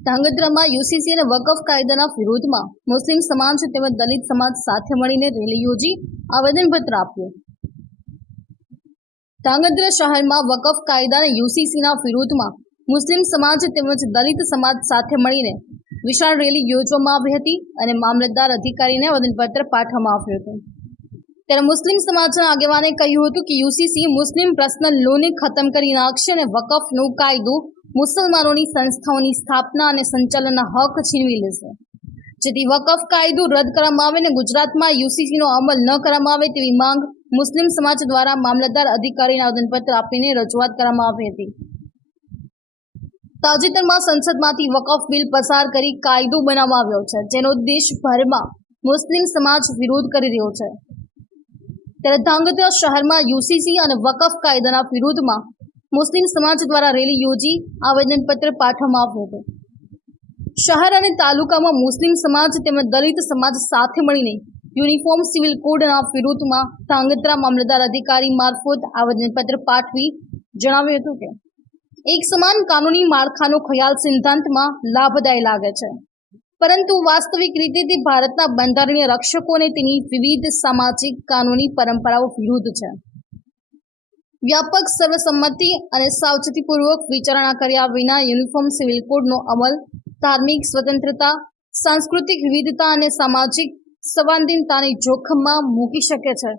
ધાંગધ્રામાં UCC અને વકફ કાયદાના વિરોધમાં મુસ્લિમ સમાજ તેમજ દલિત સમાજ સાથે મળીને રેલી યોજી આવેદનપત્ર આપ્યું. ધાંગધ્રા શહેરમાં વકફ કાયદા અને યુસીસીના વિરોધમાં મુસ્લિમ સમાજ તેમજ દલિત સમાજ સાથે મળીને વિશાળ રેલી યોજવામાં આવી હતી અને મામલતદાર અધિકારીને આવેદનપત્ર પાઠવવામાં આવ્યું હતું. ત્યારે મુસ્લિમ સમાજના આગેવાને કહ્યું હતું કે યુસીસી મુસ્લિમ પર્સનલ લોને ખતમ કરી નાખશે અને વકફનું કાયદો મુસલમાનોની સંસ્થાઓની સ્થાપના અને સંચાલનના હક છીનવી લેશે. જેથી વકફ કાયદો રદ કરવામાં આવે અને ગુજરાતમાં યુસીસીનો અમલ ન કરવામાં આવે તેવી માંગ મુસ્લિમ સમાજ દ્વારા મામલતદાર અધિકારીને આવેદનપત્ર આપીને રજૂઆત કરવામાં આવી હતી. તાજેતરમાં સંસદમાંથી વકફ બિલ પસાર કરી કાયદો બનાવવામાં આવ્યો છે, જેનો દેશભરમાં મુસ્લિમ સમાજ વિરોધ કરી રહ્યો છે. ત્યારે ધાંગધ્રા શહેરમાં યુસીસી અને વકફ કાયદાના વિરોધમાં મુસ્લિમ સમાજ દ્વારા રેલી યોજી આવેદનપત્ર પાઠવવામાં આવ્યું હતું. શહેર અને તાલુકામાં મુસ્લિમ સમાજ તેમજ દલિત સમાજ સાથે મળીને યુનિફોર્મ સિવિલ કોડના વિરોધમાં ધાંગધ્રા મામલતદાર અધિકારી મારફત આવેદનપત્ર પાઠવી જણાવ્યું હતું કે, એક સમાન કાનૂની માળખાનો ખ્યાલ સિદ્ધાંતમાં લાભદાય લાગે છે. પરંતુ વાસ્તવિક રીતે તે ભારતના બંધારણીય રક્ષકો અને તેની વિવિધ સામાજિક કાનૂની પરંપરાઓ વિરુદ્ધ છે. વ્યાપક સર્વસંમતિ અને સાવચેતીપૂર્વક વિચારણા કર્યા વિના યુનિફોર્મ સિવિલ કોડનો અમલ, ધાર્મિક સ્વતંત્રતા, સાંસ્કૃતિક વિવિધતા અને સામાજિક સંવાદિનતાને જોખમમાં મૂકી શકે છે.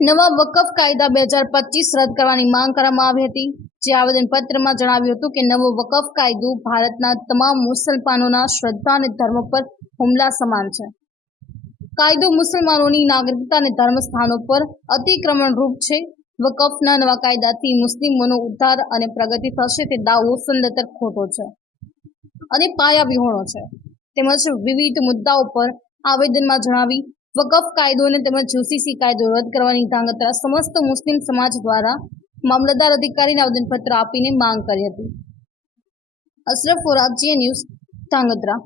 નવા વકફ કાયદા બે હજાર પચીસ રદ કરવાની માંગ કરવામાં આવી હતી. જે આવેદનપત્રમાં જણાવ્યું હતું કે નવો વકફ કાયદો ભારતના તમામ મુસલમાનોના શ્રદ્ધા અને ધર્મ પર હુમલા સમાન છે. કાયદો મુસલમાનોની નાગરિકતા અને ધર્મ સ્થાનો પર અતિક્રમણ રૂપ છે. વકફના નવા કાયદાથી મુસ્લિમોનો ઉદ્ધાર અને પ્રગતિ થશે તે દાવો સંદતર ખોટો છે અને પાયા વિહોણો છે. તેમજ વિવિધ મુદ્દાઓ પર આવેદનમાં જણાવી, વકફ કાયદો અને તેમજ યુસીસી કાયદો રદ કરવાની ધાંગધ્રા સમસ્ત મુસ્લિમ સમાજ દ્વારા મામલતદાર અધિકારીને આવેદનપત્ર આપીને માંગ કરી હતી. અશરફ ફોરાજીએ ન્યૂઝ ધાંગધ્રા.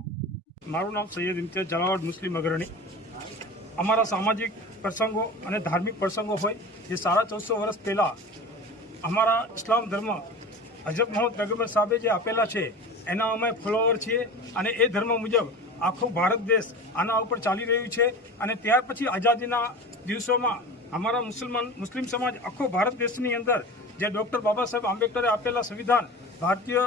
મારું નામ સૈયદ ઇમ્તિયાઝ જલાવાડ મુસ્લિમ અગ્રણી. અમારા સામાજિક પ્રસંગો અને ધાર્મિક પ્રસંગો હોય જે સાડા ચૌદસો વર્ષ પહેલાં અમારા ઇસ્લામ ધર્મ હજરત મોહમ્મદ પૈગમ્બર સાહેબે જે આપેલા છે, એના અમે ફોલોવર છીએ અને એ ધર્મ મુજબ આખો ભારત દેશ આના ઉપર ચાલી રહ્યું છે અને ત્યાર પછી આઝાદીના દિવસોમાં અમારા મુસલમાન, મુસ્લિમ સમાજ આખો ભારત દેશની અંદર જે ડૉક્ટર બાબા સાહેબ આંબેડકરે આપેલા સંવિધાન, ભારતીય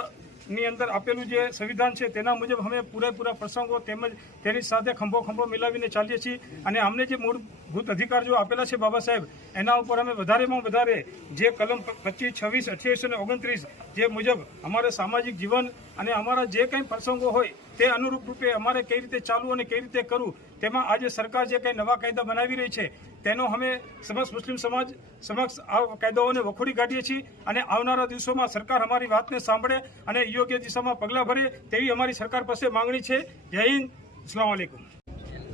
ની અંદર આપેલું જે સંવિધાન છે, તેના મુજબ અમે પૂરેપૂરા પ્રસંગો તેમજ તેની સાથે ખંભો ખંભો મિલાવીને ચાલીએ છીએ. અને અમને જે મૂળભૂત અધિકાર જો આપેલા છે બાબા સાહેબ, એના ઉપર અમે વધારેમાં વધારે જે કલમ પચીસ, છવ્વીસ, અઠ્યાવીસ અને ઓગણત્રીસ જે મુજબ અમારે સામાજિક જીવન અને અમારા જે કંઈ પ્રસંગો હોય તે અનુરૂપ રૂપે અમારે કઈ રીતે ચાલવું અને કઈ રીતે કરવું, તેમાં આજે સરકાર જે કંઈ નવા કાયદા બનાવી રહી છે તેનો અમે સમક્ષ મુસ્લિમ સમાજ સમક્ષ આ કાયદાઓને વખોડી કાઢીએ છીએ અને આવનારા દિવસોમાં સરકાર અમારી વાતને સાંભળે અને યોગ્ય દિશામાં પગલાં ભરે તેવી અમારી સરકાર પાસે માંગણી છે. જય હિન્દ. અસલામ વાલેકુમ.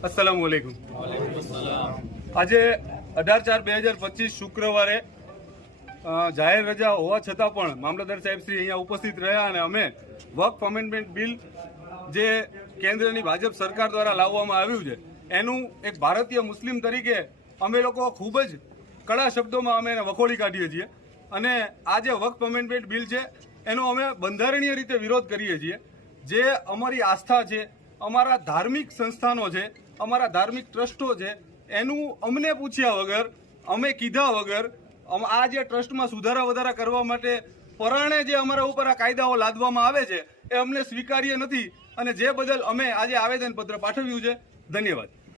અસલામ વાલેકુમ. આજે અઢાર ચાર બે હજાર પચીસ શુક્રવારે જાહેર રજા હોવા છતાં પણ મામલતદાર સાહેબ શ્રી અહીંયા ઉપસ્થિત રહ્યા અને અમે વક્ફ અમેન્ડમેન્ટ બિલ જે કેન્દ્રની ભાજપ સરકાર દ્વારા લાવવામાં આવ્યું છે એનું એક ભારતીય મુસ્લિમ તરીકે અમે લોકો ખૂબ જ કડા શબ્દોમાં અમે એને વખોડી કાઢીએ છીએ. અને આ જે વક્ફ અમેન્ડમેન્ટ બિલ છે, એનો અમે બંધારણીય રીતે વિરોધ કરીએ છીએ. જે અમારી આસ્થા છે, અમારા ધાર્મિક સંસ્થાનો છે, અમારા ધાર્મિક ટ્રસ્ટો છે, એનું અમને પૂછ્યા વગર, અમે કીધા વગર આ જે ટ્રસ્ટમાં સુધારા વધારા કરવા માટે પરાણે જે અમારા ઉપર આ કાયદાઓ લાદવામાં આવે છે, એ અમને સ્વીકાર્ય નથી. અને જે બદલ અમે આજે આવેદનપત્ર પાઠવ્યું છે, ધન્યવાદ.